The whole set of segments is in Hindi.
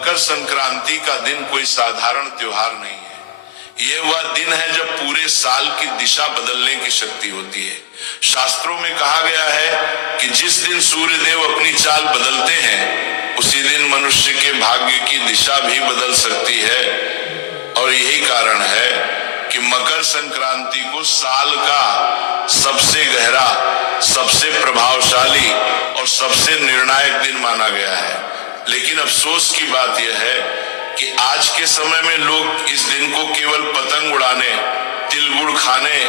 मकर संक्रांति का दिन कोई साधारण त्योहार नहीं है। ये वह दिन है जब पूरे साल की दिशा बदलने की शक्ति होती है। शास्त्रों में कहा गया है कि जिस दिन सूर्य देव अपनी चाल बदलते हैं उसी दिन मनुष्य के भाग्य की दिशा भी बदल सकती है। और यही कारण है कि मकर संक्रांति को साल का सबसे गहरा, सबसे प्रभावशाली और सबसे निर्णायक दिन माना गया है। लेकिन अफसोस की बात यह है कि आज के समय में लोग इस दिन को केवल पतंग उड़ाने, तिल गुड़ खाने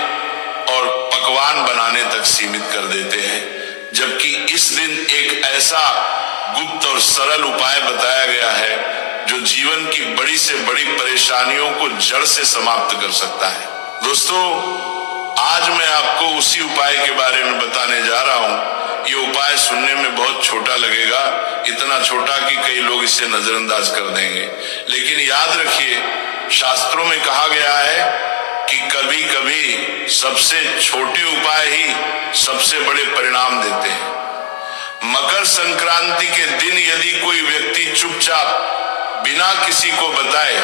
और पकवान बनाने तक सीमित कर देते हैं, जबकि इस दिन एक ऐसा गुप्त और सरल उपाय बताया गया है जो जीवन की बड़ी से बड़ी परेशानियों को जड़ से समाप्त कर सकता है। दोस्तों, आज मैं आपको उसी उपाय के बारे में बताने जा रहा हूं। ये उपाय सुनने में बहुत छोटा लगेगा, इतना छोटा कि कई लोग इसे नजरअंदाज कर देंगे, लेकिन याद रखिए, शास्त्रों में कहा गया है कि कभी कभी सबसे छोटे उपाय ही सबसे बड़े परिणाम देते हैं। मकर संक्रांति के दिन यदि कोई व्यक्ति चुपचाप बिना किसी को बताए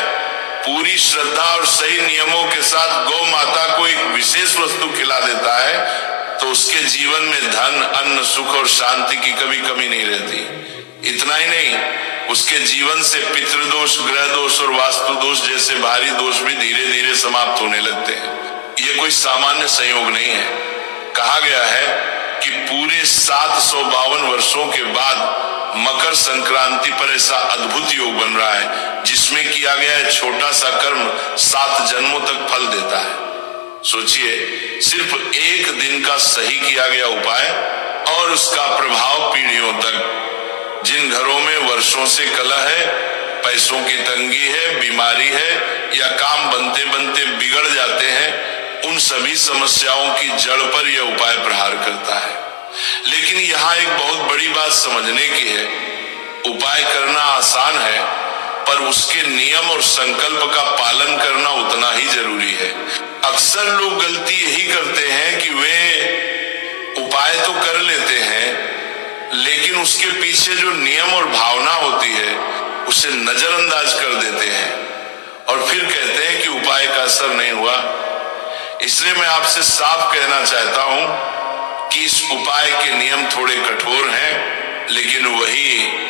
पूरी श्रद्धा और सही नियमों के साथ गौ माता को एक विशेष वस्तु खिला देता है तो उसके जीवन में धन, अन्न, सुख और शांति की कभी कमी नहीं रहती। इतना ही नहीं, उसके जीवन से पितृदोष, ग्रह दोष और वास्तु दोष जैसे भारी दोष भी धीरे धीरे समाप्त होने लगते हैं। ये कोई सामान्य संयोग नहीं है। कहा गया है कि पूरे 752 वर्षों के बाद मकर संक्रांति पर ऐसा अद्भुत योग बन रहा है जिसमें किया गया छोटा सा कर्म 7 जन्मों तक फल देता है। सोचिए, सिर्फ एक दिन का सही किया गया उपाय और उसका प्रभाव पीढ़ियों तक। जिन घरों में वर्षों से कलह है, पैसों की तंगी है, बीमारी है या काम बनते बनते बिगड़ जाते हैं, उन सभी समस्याओं की जड़ पर यह उपाय प्रहार करता है। लेकिन यहाँ एक बहुत बड़ी बात समझने की है। उपाय करना आसान है, पर उसके नियम और संकल्प का पालन करना उतना ही जरूरी है। अक्सर लोग गलती यही करते हैं कि वे उपाय तो कर लेते हैं, लेकिन उसके पीछे जो नियम और भावना होती है उसे नजरअंदाज कर देते हैं और फिर कहते हैं कि उपाय का असर नहीं हुआ। इसलिए मैं आपसे साफ कहना चाहता हूं कि इस उपाय के नियम थोड़े कठोर हैं, लेकिन वही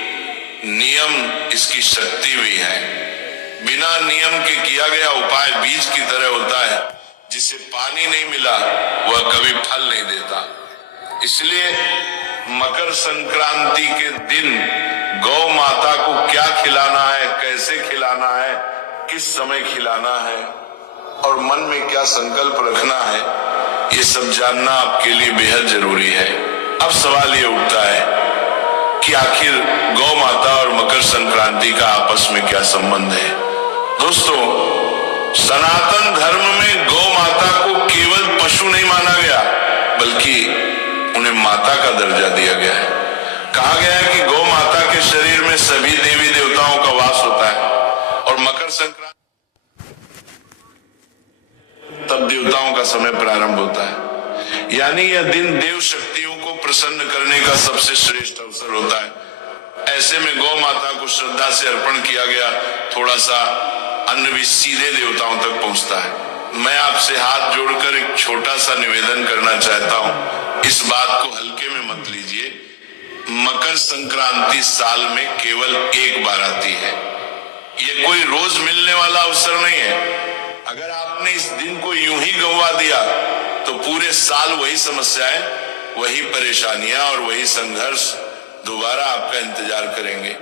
नियम इसकी शक्ति भी है। बिना नियम के किया गया उपाय बीज की तरह होता है, जिसे पानी नहीं मिला वह कभी फल नहीं देता। इसलिए मकर संक्रांति के दिन गौ माता को क्या खिलाना है, कैसे खिलाना है, किस समय खिलाना है और मन में क्या संकल्प रखना है, ये सब जानना आपके लिए बेहद जरूरी है। अब सवाल ये उठता है कि आखिर गौ माता और मकर संक्रांति का आपस में क्या संबंध है। दोस्तों, सनातन धर्म में गौ माता को केवल पशु नहीं माना गया, बल्कि उन्हें माता का दर्जा दिया गया है। कहा गया है कि गौ माता के शरीर में सभी देवी देवताओं का वास होता है और मकर संक्रांति तब देवताओं का समय प्रारंभ होता है। यानी यह दिन देव शक्तियों को प्रसन्न करने का सबसे श्रेष्ठ अवसर होता है। ऐसे में गौ माता को श्रद्धा से अर्पण किया गया थोड़ा सा अन्न भी सीधे देवताओं तक पहुंचता है। मैं आपसे हाथ जोड़कर एक छोटा सा निवेदन करना चाहता हूं, इस बात को हल्के में मत लीजिए। मकर संक्रांति साल में केवल एक बार आती है। ये कोई रोज मिलने वाला अवसर नहीं है। अगर आपने इस दिन को यूं ही गंवा दिया तो पूरे साल वही समस्याएं, वही परेशानियां और वही संघर्ष दोबारा आपका इंतजार करेंगे।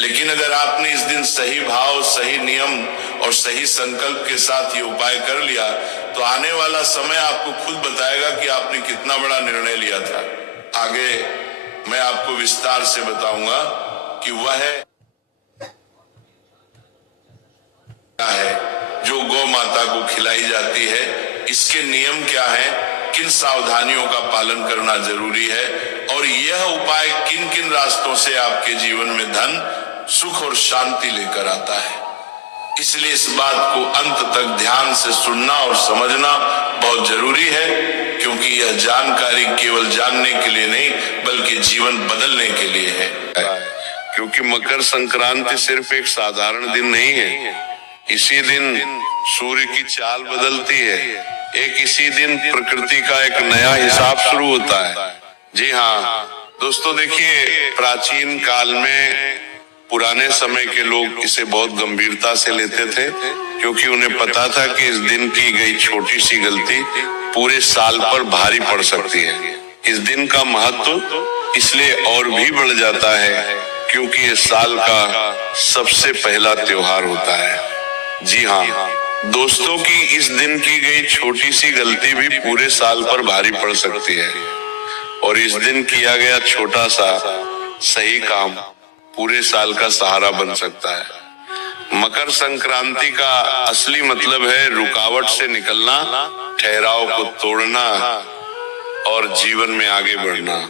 लेकिन अगर आपने इस दिन सही भाव, सही नियम और सही संकल्प के साथ ये उपाय कर लिया तो आने वाला समय आपको खुद बताएगा कि आपने कितना बड़ा निर्णय लिया था। आगे मैं आपको विस्तार से बताऊंगा कि वह है जो गौ माता को खिलाई जाती है, इसके नियम क्या है, किन सावधानियों का पालन करना जरूरी है और यह उपाय किन किन रास्तों से आपके जीवन में धन, सुख और शांति लेकर आता है। इसलिए इस बात को अंत तक ध्यान से सुनना और समझना बहुत जरूरी है, क्योंकि यह जानकारी केवल जानने के लिए नहीं बल्कि जीवन बदलने के लिए है। क्योंकि मकर संक्रांति सिर्फ एक साधारण दिन नहीं है। इसी दिन सूर्य की चाल बदलती है। एक इसी दिन प्रकृति का एक नया हिसाब शुरू होता है। जी हाँ दोस्तों, देखिए प्राचीन काल में पुराने समय के लोग इसे बहुत गंभीरता से लेते थे, क्योंकि उन्हें पता था कि इस दिन की गई छोटी सी गलती पूरे साल पर भारी पड़ सकती है। इस दिन का महत्व इसलिए और भी बढ़ जाता है क्योंकि ये साल का सबसे पहला त्योहार होता है। जी हाँ दोस्तों, की इस दिन की गई छोटी सी गलती भी पूरे साल पर भारी पड़ सकती है, और इस दिन किया गया छोटा सा सही काम पूरे साल का सहारा बन सकता है। मकर संक्रांति का असली मतलब है रुकावट से निकलना, ठहराव को तोड़ना और जीवन में आगे बढ़ना।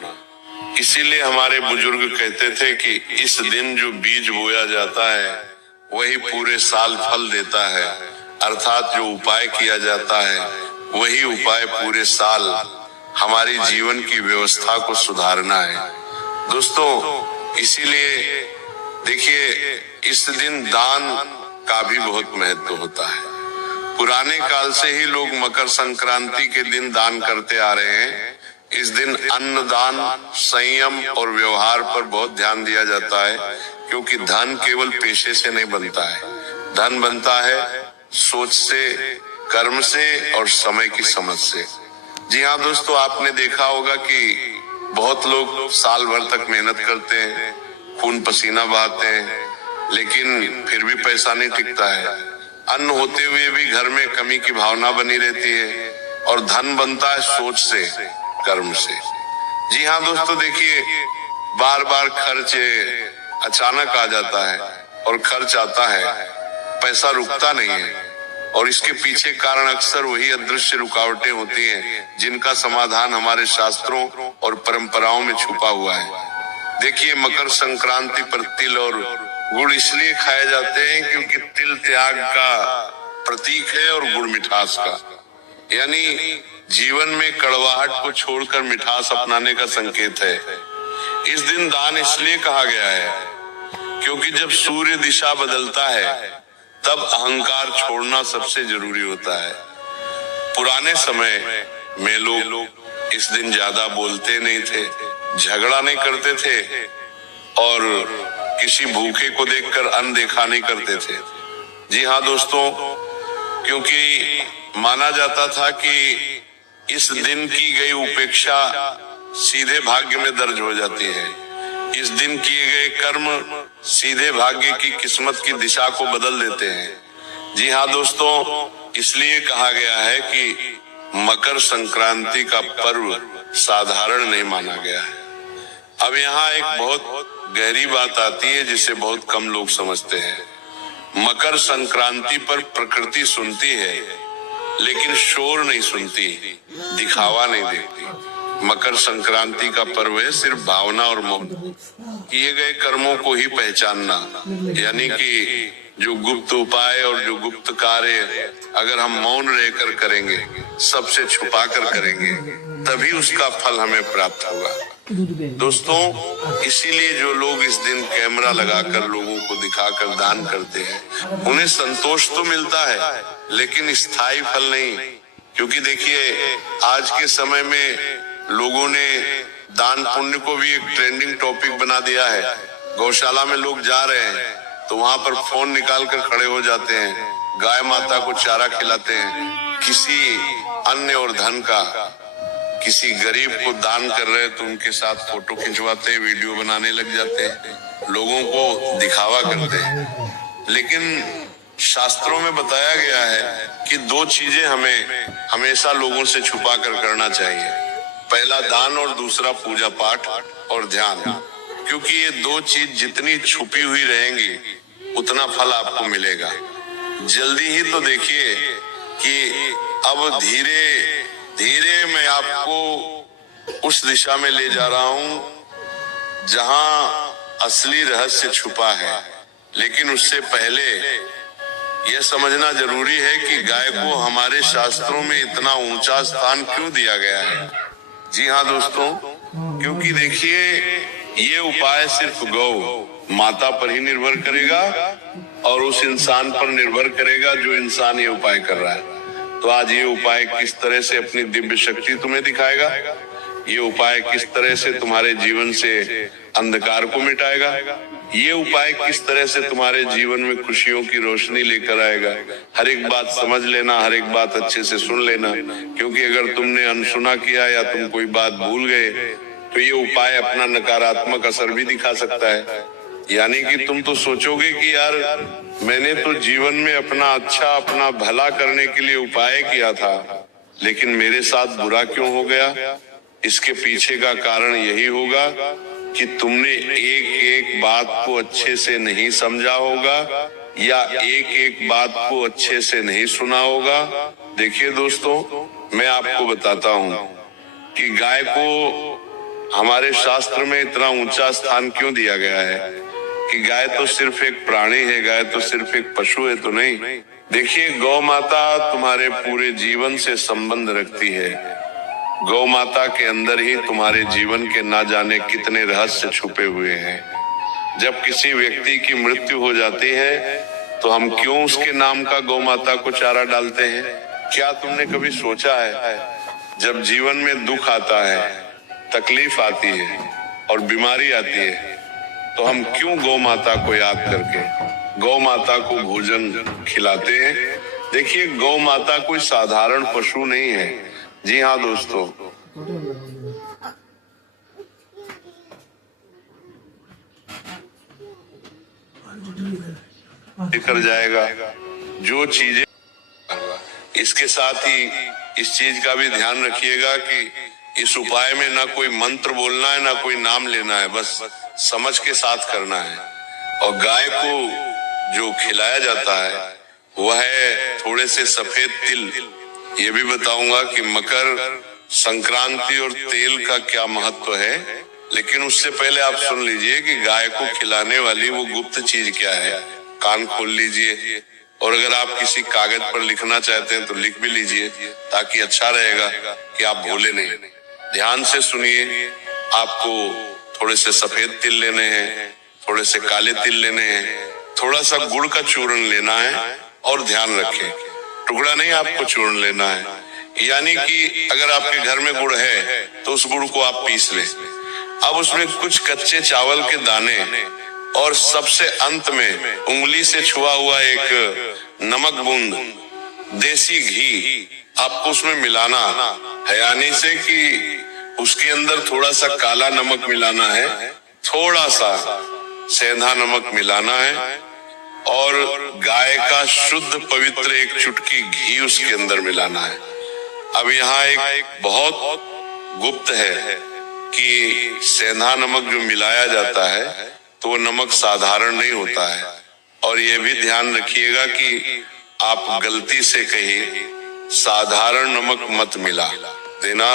इसीलिए हमारे बुजुर्ग कहते थे कि इस दिन जो बीज बोया जाता है वही पूरे साल फल देता है, अर्थात जो उपाय किया जाता है वही उपाय पूरे साल हमारी जीवन की व्यवस्था को सुधारना है। दोस्तों, इसीलिए देखिए इस दिन दान का भी बहुत महत्व होता है। पुराने काल से ही लोग मकर संक्रांति के दिन दान करते आ रहे हैं। इस दिन अन्नदान, संयम और व्यवहार पर बहुत ध्यान दिया जाता है, क्योंकि धन केवल पेशे से नहीं बनता है। धन बनता है सोच से, कर्म से और समय की समझ से। जी हाँ दोस्तों, आपने देखा होगा कि बहुत लोग साल भर तक मेहनत करते हैं, खून पसीना बहाते हैं, लेकिन फिर भी पैसा नहीं टिकता है। अन्न होते हुए भी घर में कमी की भावना बनी रहती है, और धन बनता है सोच से, कर्म से। जी हाँ दोस्तों, देखिए बार बार खर्च अचानक आ जाता है, और खर्च आता है, पैसा रुकता नहीं है, और इसके पीछे कारण अक्सर वही अदृश्य रुकावटें होती हैं जिनका समाधान हमारे शास्त्रों और परंपराओं में छुपा हुआ है। देखिए मकर संक्रांति पर तिल और गुड़ इसलिए खाए जाते हैं क्योंकि तिल त्याग का प्रतीक है और गुड़ मिठास का, यानी जीवन में कड़वाहट को छोड़कर मिठास अपनाने का संकेत है। इस दिन दान इसलिए कहा गया है क्योंकि जब सूर्य दिशा बदलता है तब अहंकार छोड़ना सबसे जरूरी होता है। पुराने समय में लोग इस दिन ज्यादा बोलते नहीं थे, झगड़ा नहीं करते थे, और किसी भूखे को देखकर अनदेखा नहीं करते थे। जी हाँ दोस्तों, क्योंकि माना जाता था कि इस दिन की गई उपेक्षा सीधे भाग्य में दर्ज हो जाती है। इस दिन किए गए कर्म सीधे भाग्य की किस्मत की दिशा को बदल देते हैं। जी हाँ दोस्तों, इसलिए कहा गया है कि मकर संक्रांति का पर्व साधारण नहीं माना गया है। अब यहाँ एक बहुत गहरी बात आती है जिसे बहुत कम लोग समझते हैं। मकर संक्रांति पर प्रकृति सुनती है, लेकिन शोर नहीं सुनती, दिखावा नहीं देखती। मकर संक्रांति का पर्व है सिर्फ भावना और किए गए कर्मों को ही पहचानना, यानी कि जो गुप्त उपाय और जो गुप्त कार्य अगर हम मौन रहकर करेंगे, सबसे छुपा कर करेंगे, तभी उसका फल हमें प्राप्त होगा। दोस्तों, इसीलिए जो लोग इस दिन कैमरा लगाकर लोगों को दिखाकर दान करते हैं, उन्हें संतोष तो मिलता है लेकिन स्थायी फल नहीं। क्योंकि देखिए आज के समय में लोगों ने दान पुण्य को भी एक ट्रेंडिंग टॉपिक बना दिया है। गौशाला में लोग जा रहे हैं तो वहां पर फोन निकाल कर खड़े हो जाते हैं, गाय माता को चारा खिलाते हैं, किसी अन्य और धन का किसी गरीब को दान कर रहे तो उनके साथ फोटो खिंचवाते हैं, वीडियो बनाने लग जाते हैं, लोगों को दिखावा करते हैं। लेकिन शास्त्रों में बताया गया है कि दो चीजें हमें हमेशा लोगों से छुपा कर करना चाहिए। पहला दान और दूसरा पूजा पाठ और ध्यान, क्योंकि ये दो चीज जितनी छुपी हुई रहेंगी उतना फल आपको मिलेगा। जल्दी ही तो देखिए कि अब धीरे धीरे मैं आपको उस दिशा में ले जा रहा हूं जहां असली रहस्य छुपा है। लेकिन उससे पहले यह समझना जरूरी है कि गाय को हमारे शास्त्रों में इतना ऊंचा स्थान क्यों दिया गया है। जी हाँ दोस्तों, क्योंकि देखिए ये उपाय सिर्फ गौ माता पर ही निर्भर करेगा और उस इंसान पर निर्भर करेगा जो इंसान ये उपाय कर रहा है। तो आज ये उपाय किस तरह से अपनी दिव्य शक्ति तुम्हें दिखाएगा, ये उपाय किस तरह से तुम्हारे जीवन से अंधकार को मिटाएगा, ये उपाय किस तरह से तुम्हारे जीवन में खुशियों की रोशनी लेकर आएगा। हर एक बात समझ लेना, हर एक बात अच्छे से सुन लेना, क्योंकि अगर तुमने अनसुना किया या तुम कोई बात भूल गए तो ये उपाय अपना नकारात्मक असर भी दिखा सकता है। यानी कि तुम तो सोचोगे कि यार मैंने तो जीवन में अपना अच्छा, अपना भला करने के लिए उपाय किया था, लेकिन मेरे साथ बुरा क्यों हो गया। इसके पीछे का कारण यही होगा कि तुमने एक एक बात को अच्छे से नहीं समझा होगा या एक एक बात को अच्छे से नहीं सुना होगा। देखिए दोस्तों, मैं आपको बताता हूँ कि गाय को हमारे शास्त्र में इतना ऊंचा स्थान क्यों दिया गया है कि गाय तो सिर्फ एक प्राणी है, गाय तो सिर्फ एक पशु है तो नहीं। देखिए, गौ माता तुम्हारे पूरे जीवन से संबंध रखती है। गौ माता के अंदर ही तुम्हारे जीवन के ना जाने कितने रहस्य छुपे हुए हैं। जब किसी व्यक्ति की मृत्यु हो जाती है तो हम क्यों उसके नाम का गौ माता को चारा डालते हैं। क्या तुमने कभी सोचा है, जब जीवन में दुख आता है, तकलीफ आती है और बीमारी आती है, तो हम क्यों गौ माता को याद करके गौ माता को भोजन खिलाते हैं। देखिए, गौ माता कोई साधारण पशु नहीं है। जी हाँ दोस्तों, कर जाएगा जो चीजें। इसके साथ ही इस चीज का भी ध्यान रखिएगा कि इस उपाय में ना कोई मंत्र बोलना है, ना कोई नाम लेना है, बस समझ के साथ करना है। और गाय को जो खिलाया जाता है वह है थोड़े से सफेद तिल। ये भी बताऊंगा कि मकर संक्रांति और तेल का क्या महत्व है, लेकिन उससे पहले आप सुन लीजिए कि गाय को खिलाने वाली वो गुप्त चीज क्या है। कान खोल लीजिए और अगर आप किसी कागज पर लिखना चाहते हैं तो लिख भी लीजिए, ताकि अच्छा रहेगा कि आप भूले नहीं। ध्यान से सुनिए, आपको थोड़े से सफेद तिल लेने हैं, थोड़े से काले तिल लेने हैं, थोड़ा सा गुड़ का चूर्ण लेना है। और ध्यान रखें, टुकड़ा नहीं आपको चूर्ण लेना है। यानी कि अगर आपके घर में गुड़ है तो उस गुड़ को आप पीस लें। अब उसमें कुछ कच्चे चावल के दाने और सबसे अंत में उंगली से छुआ हुआ एक नमक बूंद देसी घी आपको उसमें मिलाना है। यानी से कि उसके अंदर थोड़ा सा काला नमक मिलाना है, थोड़ा सा सेंधा नमक मिलाना है और गाय का शुद्ध पवित्र एक चुटकी घी उसके अंदर मिलाना है। अब यहाँ एक बहुत गुप्त है कि सेंधा नमक जो मिलाया जाता है तो वो नमक साधारण नहीं होता है। और ये भी ध्यान रखिएगा कि आप गलती से कहीं साधारण नमक मत मिला देना,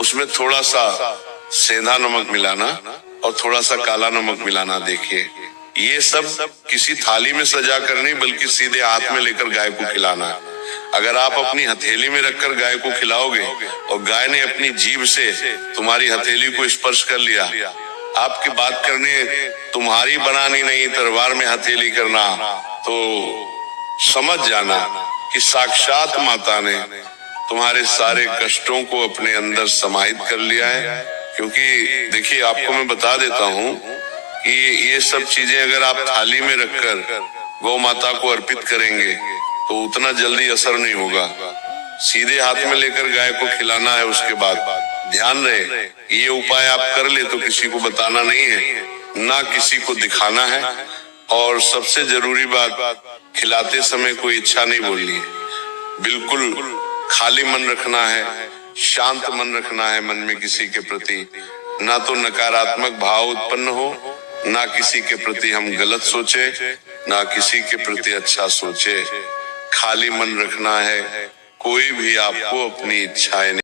उसमें थोड़ा सा सेंधा नमक मिलाना और थोड़ा सा काला नमक मिलाना। देखिए, ये सब किसी थाली में सजा कर नहीं, बल्कि सीधे हाथ में लेकर गाय को खिलाना है। अगर आप अपनी हथेली में रखकर गाय को खिलाओगे और गाय ने अपनी जीभ से तुम्हारी हथेली को स्पर्श कर लिया, आपकी बात करने तुम्हारी बनानी नहीं, तलवार में हथेली करना, तो समझ जाना कि साक्षात माता ने तुम्हारे सारे कष्टों को अपने अंदर समाहित कर लिया है। क्योंकि देखिए, आपको मैं बता देता हूँ कि ये सब चीजें अगर आप थाली में रखकर गौ माता को अर्पित करेंगे तो उतना जल्दी असर नहीं होगा। सीधे हाथ में लेकर गाय को खिलाना है। उसके बाद ध्यान रहे, ये उपाय आप कर ले तो किसी को बताना नहीं है, ना किसी को दिखाना है। और सबसे जरूरी बात, खिलाते समय कोई इच्छा नहीं बोलनी है। बिल्कुल खाली मन रखना है, शांत मन रखना है मन में किसी के प्रति। ना तो नकारात्मक भाव उत्पन्न हो, ना किसी के प्रति हम गलत सोचे, ना किसी के प्रति अच्छा सोचे। खाली मन रखना है, कोई भी आपको अपनी इच्छाएं